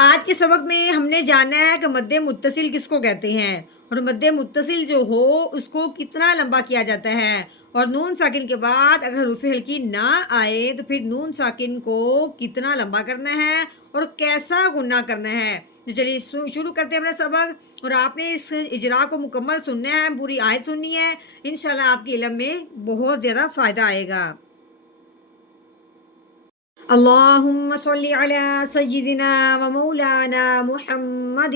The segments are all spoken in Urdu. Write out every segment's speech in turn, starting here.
آج کے سبق میں ہم نے جانا ہے کہ مد متصل کس کو کہتے ہیں اور مد متصل جو ہو اس کو کتنا لمبا کیا جاتا ہے، اور نون ساکن کے بعد اگر حروف ہلکی نہ آئے تو پھر نون ساکن کو کتنا لمبا کرنا ہے اور کیسا گننا کرنا ہے۔ تو چلیے شروع کرتے ہیں اپنا سبق، اور آپ نے اس اجرا کو مکمل سننا ہے، پوری آیت سننی ہے، انشاءاللہ آپ کے علم میں بہت زیادہ فائدہ آئے گا۔ اللهم صل على سيدنا ومولانا محمد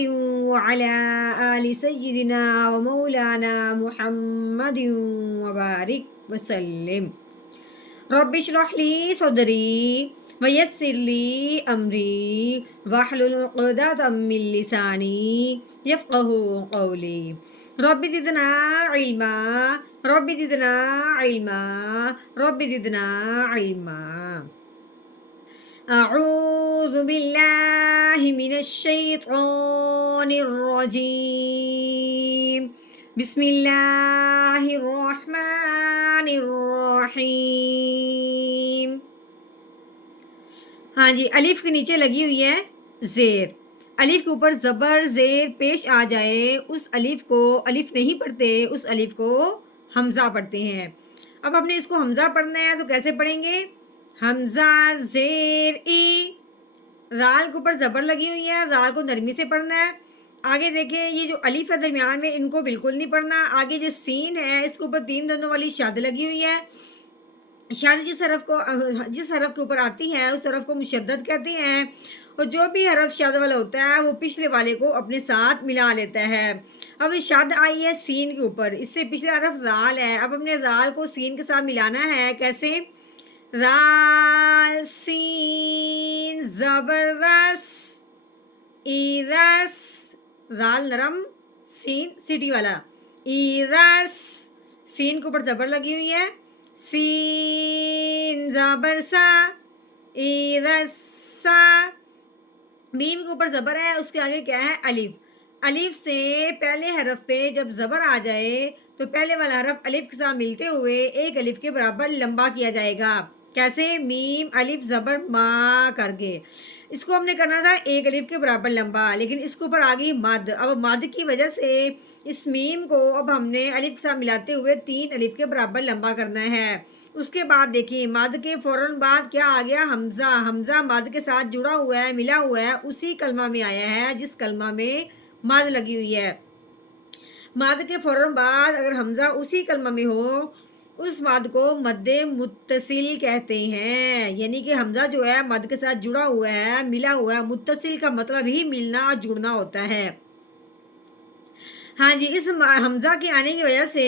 وعلى آل سيدنا ومولانا محمد وبارك وسلم۔ رب اشرح لي صدري ويسر لي أمري واحلل عقدة من لساني يفقهوا قولي۔ رب زدنا علما، رب زدنا علما، رب زدنا علما۔ أعوذ بالله من الشيطان الرجيم، بسم اللہ الرحمن الرحیم۔ ہاں جی، الف کے نیچے لگی ہوئی ہے زیر، الف کے اوپر زبر زیر پیش آ جائے اس الف کو الف نہیں پڑھتے، اس الف کو حمزہ پڑھتے ہیں۔ اب ہم نے اس کو حمزہ پڑھنا ہے تو کیسے پڑھیں گے؟ حمزہ زیر ای، رال کے اوپر زبر لگی ہوئی ہے، رال کو نرمی سے پڑھنا ہے۔ آگے دیکھیں یہ جو الف ہے درمیان میں، ان کو بالکل نہیں پڑھنا۔ آگے جو سین ہے اس کے اوپر 3 دندوں والی شد لگی ہوئی ہے، شد جس حرف کے اوپر آتی ہے اس حرف کو مشدد کہتے ہیں، اور جو بھی حرف شد والا ہوتا ہے وہ پچھلے والے کو اپنے ساتھ ملا لیتا ہے۔ اب شد آئی ہے سین کے اوپر، اس سے پچھلا حرف رال ہے، اب ہم نے رال کو سین کے ساتھ ملانا ہے۔ کیسے؟ رال سین زبردس ایرس، رال نرم سین سیٹی والا، ایرس، سین کے اوپر زبر لگی ہوئی ہے، سین زبر سا، ایرسا، میم کے اوپر زبر ہے، اس کے آگے کیا ہے؟ الف۔ الف سے پہلے حرف پہ جب زبر آ جائے تو پہلے والا حرف الف کے ساتھ ملتے ہوئے ایک الف کے برابر لمبا کیا جائے گا۔ کیسے؟ میم الف زبر ما کر کے، اس کو ہم نے کرنا تھا ایک الف کے برابر لمبا، لیکن اس کے اوپر آ گئی مد۔ اب مد کی وجہ سے اس میم کو اب ہم نے الف کے ساتھ ملاتے ہوئے 3 الف کے برابر لمبا کرنا ہے۔ اس کے بعد دیکھیں مد کے فوراً بعد کیا آ گیا؟ حمزہ۔ حمزہ مد کے ساتھ جڑا ہوا ہے، ملا ہوا ہے، اسی کلمہ میں آیا ہے جس کلمہ میں مد لگی ہوئی ہے۔ مد کے فوراً بعد اگر حمزہ اسی کلمہ میں ہو اس مد کو مد متصل کہتے ہیں، یعنی کہ حمزہ جو ہے مد کے ساتھ جڑا ہوا ہے، ملا ہوا ہے۔ متصل کا مطلب ہی ملنا جڑنا ہوتا ہے۔ ہاں جی، اس حمزہ کے آنے کی وجہ سے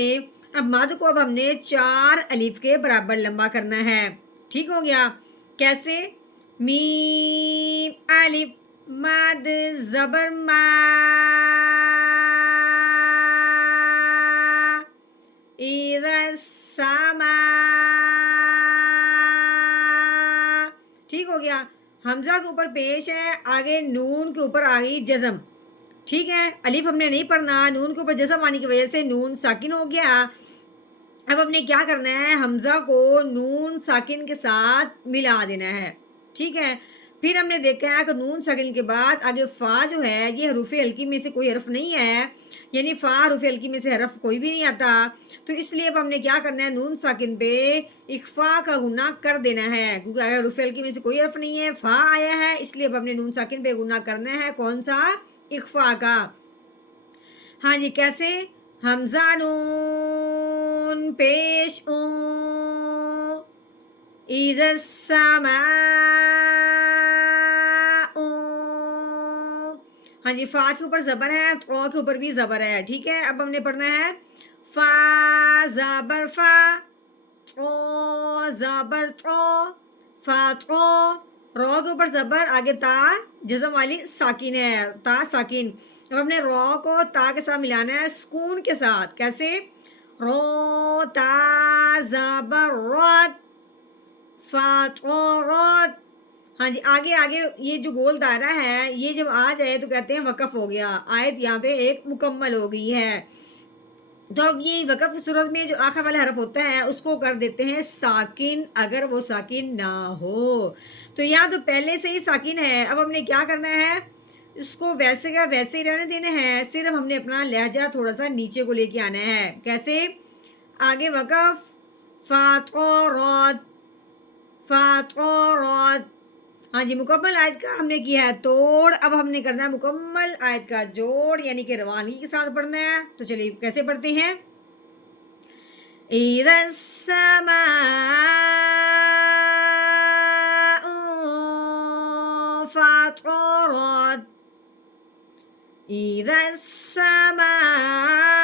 اب مد کو اب ہم نے 4 الف کے برابر لمبا کرنا ہے۔ ٹھیک ہو گیا؟ کیسے؟ میم الف مد زبر ما، ایرسما۔ ٹھیک ہو گیا؟ حمزہ کے اوپر پیش ہے، آگے نون کے اوپر آ گئی جزم۔ ٹھیک ہے، الف ہم نے نہیں پڑھنا، نون کے اوپر جزم آنے کی وجہ سے نون ساکن ہو گیا۔ اب ہم نے کیا کرنا ہے؟ حمزہ کو نون ساکن کے ساتھ ملا دینا ہے۔ ٹھیک ہے، پھر ہم نے دیکھا ہے کہ نون ساکن کے بعد آگے فا جو ہے یہ حروف ہلکی میں سے کوئی حرف نہیں ہے، یعنی فا حروف ہلکی میں سے حرف کوئی بھی نہیں آتا، تو اس لیے اب ہم نے کیا کرنا ہے؟ نون ساکن پہ اخفا کا غنہ کر دینا ہے، کیونکہ اگر حروف ہلکی میں سے کوئی حرف نہیں ہے، فا آیا ہے، اس لیے اب ہم نے نون ساکن پہ غنہ کرنا ہے۔ کون سا؟ اخفا کا۔ ہاں جی، کیسے؟ حمزہ نون پیش اون، اذا السماء۔ ہاں جی، فا کے اوپر زبر ہے، تو کے اوپر بھی زبر ہے۔ ٹھیک ہے، اب ہم نے پڑھنا ہے فا زبر فا، تو زبر تو، فاتو، رو کے اوپر زبر، آگے تا جزم والی ساکن ہے، تا ساکن۔ اب ہم نے رو کو تا کے ساتھ ملانا ہے سکون کے ساتھ۔ کیسے؟ رو تا زبر روت، فاتو روت۔ ہاں جی، آگے آگے یہ جو گول دائرہ ہے یہ جب آ جائے تو کہتے ہیں وقف ہو گیا، آیت یہاں پہ ایک مکمل ہو گئی ہے۔ تو اب یہ وقف کی صورت میں جو آخر والا حرف ہوتا ہے اس کو کر دیتے ہیں ساکن، اگر وہ ساکن نہ ہو تو، یا تو پہلے سے ہی ساکن ہے۔ اب ہم نے کیا کرنا ہے؟ اس کو ویسے کا ویسے ہی رہنے دینا ہے، صرف ہم نے اپنا لہجہ تھوڑا سا نیچے کو لے کے آنا ہے. کیسے؟ آگے وقف فَطَرَتْ فَطَرَتْ. ہاں جی، مکمل آیت کا ہم نے کیا ہے توڑ، اب ہم نے کرنا ہے مکمل آیت کا جوڑ، یعنی کہ روانگی کے ساتھ پڑھنا ہے. تو چلیے کیسے پڑھتے ہیں؟ اِذَا السَّمَاءُ فَطَرَتْ. إِذَا السَّمَاءُ